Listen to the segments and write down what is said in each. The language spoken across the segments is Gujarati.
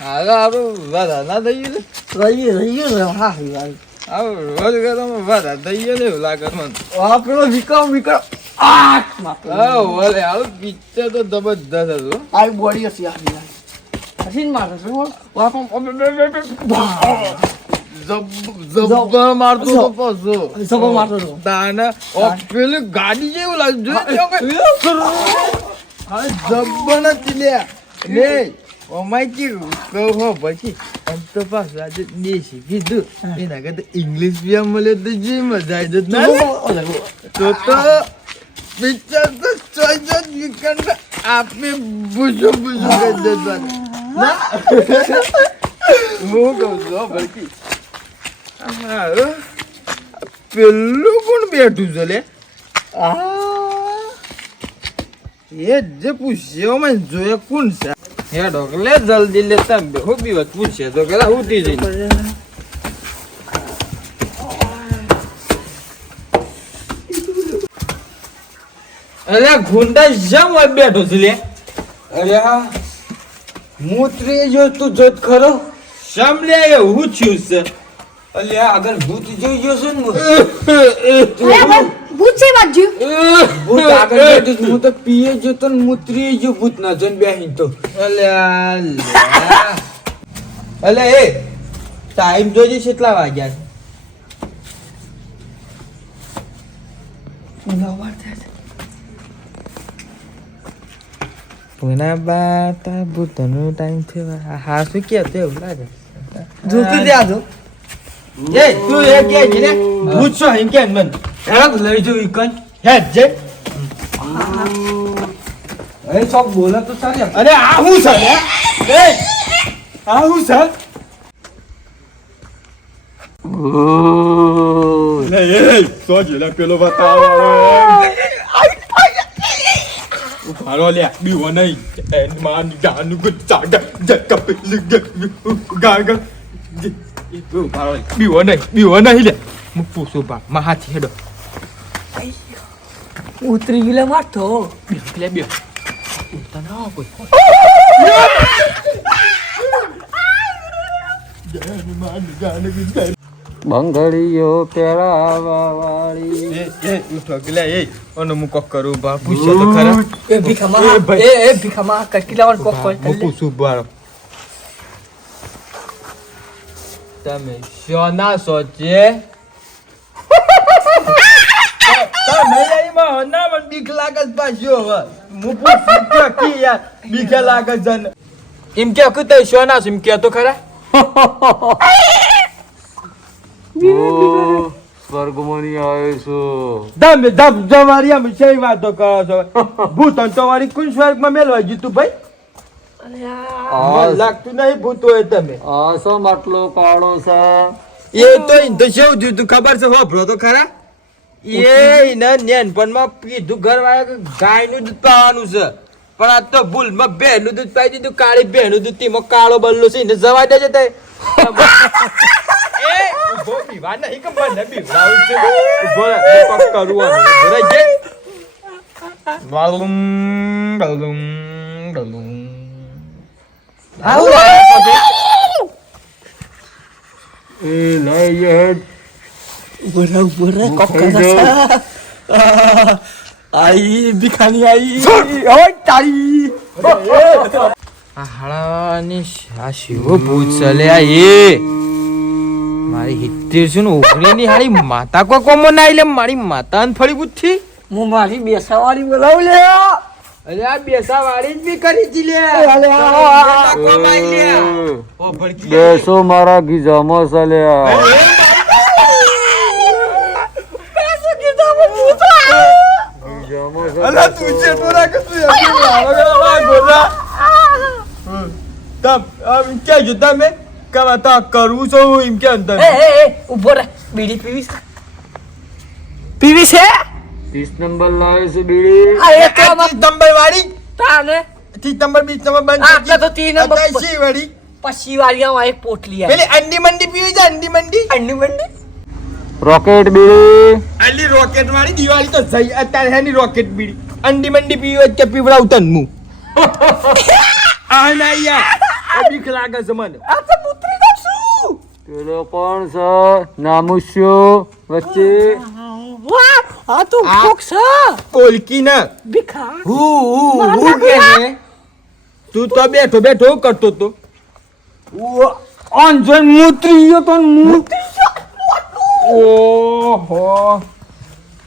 હાલો આપણું વધારે ના થઈ ગયું રહી ગયું હા આવું રોજ કરવામાં વધારે થઈ ગયો ને એવું લાગે મને. પેલો વિક્રમ ઓલે આવું પિક્ચર તો જબરદસ્ત હતું. આ બોડી હસી હસીને મારે જબ્બર મારતો તો પાછો. જબ્બર મારતો હતો. તાને પેલી ગાડી જેવું લાગ્યું જબ્બર નથી લે લે અમાય કેવું કહું હો પછી આમ તો પાછું આજે દેશી કીધું એના કરતા ઇંગ્લિશ બી મળે તો જે મજા આવી જત તો પિક્ચર તો ચોઈસ વીકેન્ડ આપને બુઝું કરી દેતા ના હું કહું છું ભરકી પેલું કોણ બેઠું છે લે એ જે પૂછ્યો મેં જોયે કોણ છે હે ડોકલે જલ્દી લેતા હું બી વાત પૂછે તો પેલા ઉઠી જઈ અરે ગુંડા જમ બેઠો છે લે અરે હા મૂત્રી જો તું જોત ખરો શમ લે હું છું છે અલ્યા આગળ ભૂત જોઈ ગયો છે ને ભૂત છે બાજુ ભૂત આગળ બેઠું હું તો પીએ જતો ને મૂત્રી જો ભૂત ના જોઈને બેહીન તો અલે એ ટાઈમ જોજે કેટલા વાગ્યા પુના બાતા ભૂતનો ટાઈમ થયો હા શું કે એવું લાગે જોતી દે આજો એ તું એ કે છે ને ભૂત છો એમ કે મન હેરાક લઈ જો ઈકન હે જે એ ચોક બોલા તો સારી અરે આ હું છે લે એ આ હું છે લે એ સોજેલા પેલો બતાવો ઉભારો લે બીવો નહીં એન માન ગાનું ગુચાગા જક ગાગા ઉભારો બીવો નહીં લે હું પૂછું બા માહાથી હેડો ઉતરી ગયેલા મારતો લે બે ઉતર ના કોઈ બંગડીઓ પહેરાવા વાળી એ ઉઠો ગલે એ ઓનો મુ કોક કરું બા પૂછ્યો તો ખરા એ ભીખામાં એ ભીખામાં કટકીલાવન કોક કોલ હું પૂછું બારો તમે સોના સોચે તમે લઈમાં હોના મન બીક લાગત પાછો હવે હું પૂછું કે યાર બીક લાગત જન એમ કે કુતે સોના એમ કે તો ખરા સ્વર્ગમની આવે છો તમે ધબ જવારી આમ છે વાતો કરો છો ભૂતન તો વારી કોણ સ્વર્ગમાં મેલવા જીતું ભાઈ લાગતું નહીં ભૂત હોય તમે આસો માટલો કાળો છે એ તો ઇન તો શું થયું તું ખબર છે હોભરો તો ખરા એ ને નેનપણમાં કીધું ઘરવાળા કે ગાયનું દૂધ પાવાનું છે પણ આ તો ભૂલમાં ભેંનું દૂધ પાઈ દીધું કાળી ભેંનું દૂધ તેમાં કાળો બલ્લો છે એને જવા દેજે તે એ ઉભો પીવા નહીં કે મને પીવડાવું છે ઉભો રે કોક કરવાનું ઉભો રે જે વાલુમ બલુમ બલુમ એ લઈ હેડ બરા કોક આઈ ભીખાની આઈ ઓય તારી આ હાળાની આ શિવો ભૂત ચલે આ એ મારી હિત્તેર છે ને ઓગણીની હારી માતા કોઈ કોમો ના એટલે મારી માતા ને ફળી બુદ્ધિ હું મારી બેસાવાળી બોલાવ લે અરે આ બેસાવાળી જ બી કરી જી લે બેસો મારા ગીજામાં ચાલ્યા અલા તું છે ટોરા કે તું આ ગોરા તમ એમ કે જો તમે કવા તા કરું છો એમ કે અંદર એ ઉભો રે બીડી પીવી છે 30 નંબર લાવે છે બીડી આ એ તો નંબર વાળી તાને 30 નંબર 20 નંબર બંધ આટલા તો 3 નંબર સી વાળી પછી વાળીમાં એક પોટલી આવી પેલી અંડી મંડી પીવી છે અંડી મંડી અંડી મંડી રોકેટ બીડી અલી રોકેટ વાળી દિવાળી તો જઈ અત્યારે હેની રોકેટ બીડી અંડી મંડી પીવી હોય કે પીવડાવ તન મુ આ ના યાર બીક લાગે છે મને. આ તો પુત્રી નાખશું. પેલો કોણ છે નામુસ્યો વચ્ચે વાહ આ તો આ- કોક છે કોલકી ને ભીખા હું કે છે તું તો બેઠો બેઠો કરતો તો. ઓન જોઈ મૂતરી ગયો તો ઓહો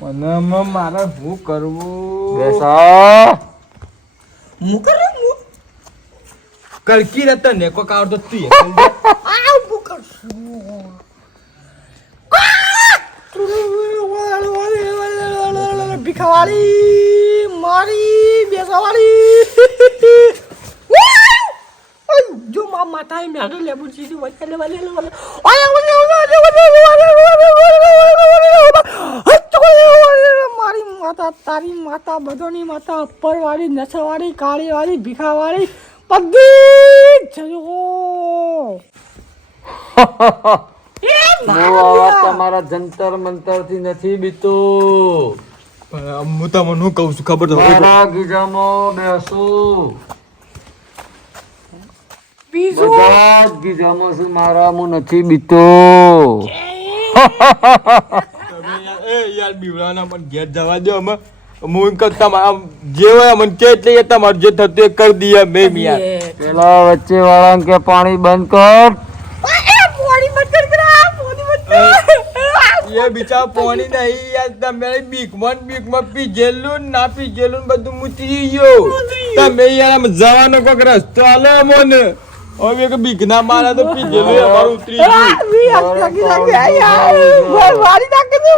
મને મારે શું કરવું? બેસા મુકર મુ કલકી રહેતો ને કોક આવડતો તું એ. આ મુકર ભીખાવાળી મારી બેસાવાળી જો માતા એ મેડો લેબુ ચીજી વચ્ચે લેવા મારી માતા તારી માતા બધોની માતા ઉપરવાળી નસવાળી કાળીવાળી ભીખાવાળી બધી જજો તમારા જંતર મંતર થી નથી બીતો પણ હું તમને શું કહું છું ખબર તો હોય? મારા ગીજામાં બેસો બીજું બધા જ ગીજામાં છું મારા હું નથી બીતો એ યાર બીવડાના મને ઘેર જવા દો અમે. હું એમ કહું તમારા જે હોય મને કે એટલે એ તમારું જે થતું એ કરી દઈએ મેમ યાર. પેલા વચ્ચે વાળા કે પાણી બંધ કર એ બિચારા પોણી નહીં યાર તમે બીકમાં પીજેલું ને ના પીજેલું ને બધું મૂતરી ગયો. તમે યાર આમ જવાનો કોક રસ્તો આલો મને. હવે એક બીક ના મારા તો પીજેલું અમારું ઉતરી ગયું.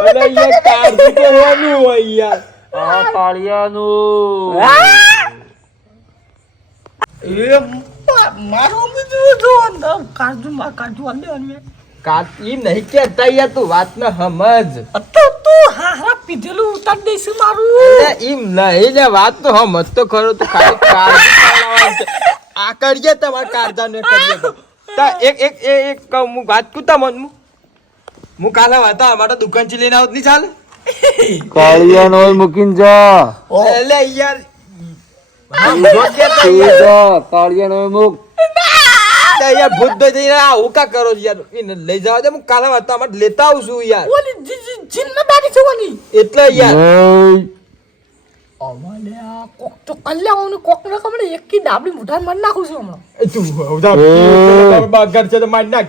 એટલે યાર કાળજી કરવાનું હોય યાર. આ પાળિયાનું મારું બીજું જો કાજુ ઈ નહીં કેતા યાર તું વાત ને સમજ. તો તું હા પીધેલું ઉતાર દઈશું મારું અરે ઈમ નહીં ને વાત તો સમજ તો ખરો તું ખાલી કાળજી કરવાની છે. આ કરીએ તમારે કાળજાને કરીએ તો. તા એક કહું હું વાત કુતા મન હું કાલે હતા માટે દુકાન થી લઈને આવત નહીં ચાલે. કાળિયા નો મૂકીને જા એટલે યાર સમજો કે તો યાર. જા કાળિયા નો મૂક તા યાર ભૂત દઈ દઈને આવું કા કરો છો યાર? એને લઈ જવા દે હું કાલે હતા માટે લેતા આવું છું યાર. ઓલી જિમ્મેદારી છે ઓલી એટલે યાર એય, અમાલ્યા કોક તો કલ્યાણ કોક ને કમણે એકી ડાબડી મુઠાઈ માર નાખું છું હમણાં એ તું ઉધા બાગર છે તો મારી નાખ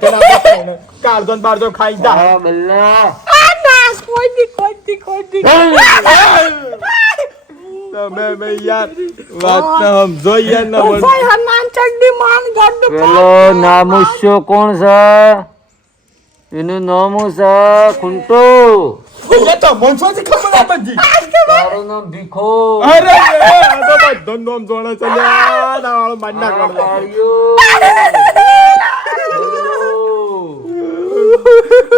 કાળજો ને બારજો ખાઈ જા. આ બલ્લા આ નાસ કોઈ દી તમે ભાઈ યાર વાત તો સમજો યાર ના બોલ. ભાઈ હનુમાન ચડ્ડી માન ગડ પેલો નામુસ્યો કોણ છે એનું નામ છે ખુંટો એ તો મોંસોથી ખબર આ બધી. તારું નામ ભીખો અરે આ તો બધો નોમ જોડે છે લ્યા. ના વાળો મારી નાખવાનો.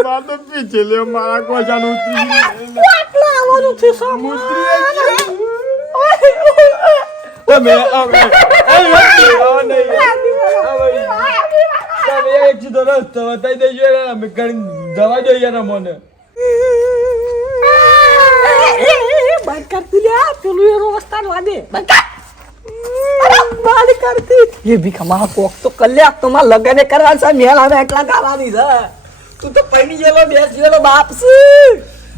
માર તો પીછે લે મારા કોજાનું ઉતરી ગયું. આટલા આવવાનું છે સામું તમે હવે તમે એક સીધો રસ્તો બતાવી દેજો યાર. અમે કરી જવા દો યાર મને. બંધ કરતી લે પેલું એનો વસ્તાન વાદે બંધ કરતી એ ભીખા માં કોક તો કલ્યા તો માં લગને કરવા છે મેલા ને એટલા ગાવાની છે તું તો પૈણી જેલો બેસ જેલો બાપ છે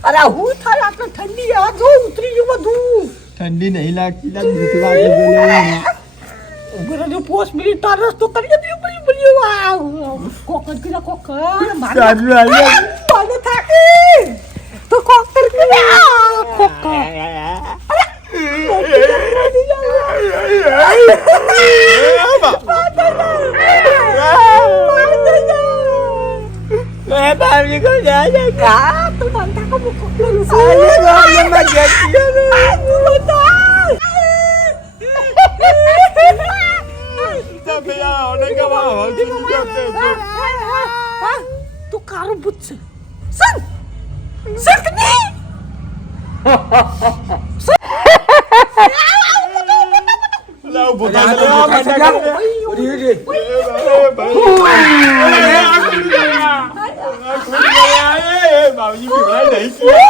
અરે હું થાય આટલો ઠંડી આ જો ઉતરી ગયું બધું ઠંડી નહીં લાગતી ના ભૂખ લાગી ગઈ. ઉભરો જો 5 મિનિટ તાર રસ્તો કરી દે બળી વાવ કોક જ કરા કોક ચાલુ આવી. મારે થાકી તો કોક કર કોક मैं बाहर को जाएगा. tu bantah kamu kok belum Ayo kamu majaki. Tapi ya orang kau mau kita jatuh. Tu karubut sih. San, san kini. Lau bukan lau macam बाबूजी बिगड़ा नहीं किया.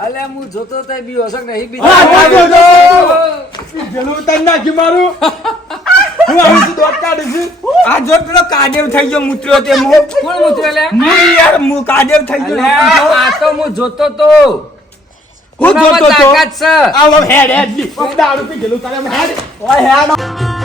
અલે હું જોતો તો બી હશક નહીં हाँ, બીજો પેલું ઉતારી નાખ્યું મારું હું આવી છું દોટ કાઢું છું આ જો પેલો કાદેવ થઈ ગયો મૂત્ર્યો તે હું કોણ મૂત્ર્યો લે હું યાર હું કાદેવ થઈ ગયો આ તો હું જોતો તો હું જોતો તો તાકાત છે આવો હેડ હેડ દારૂ પી ગયેલું તારે હેડ ઓય હેડ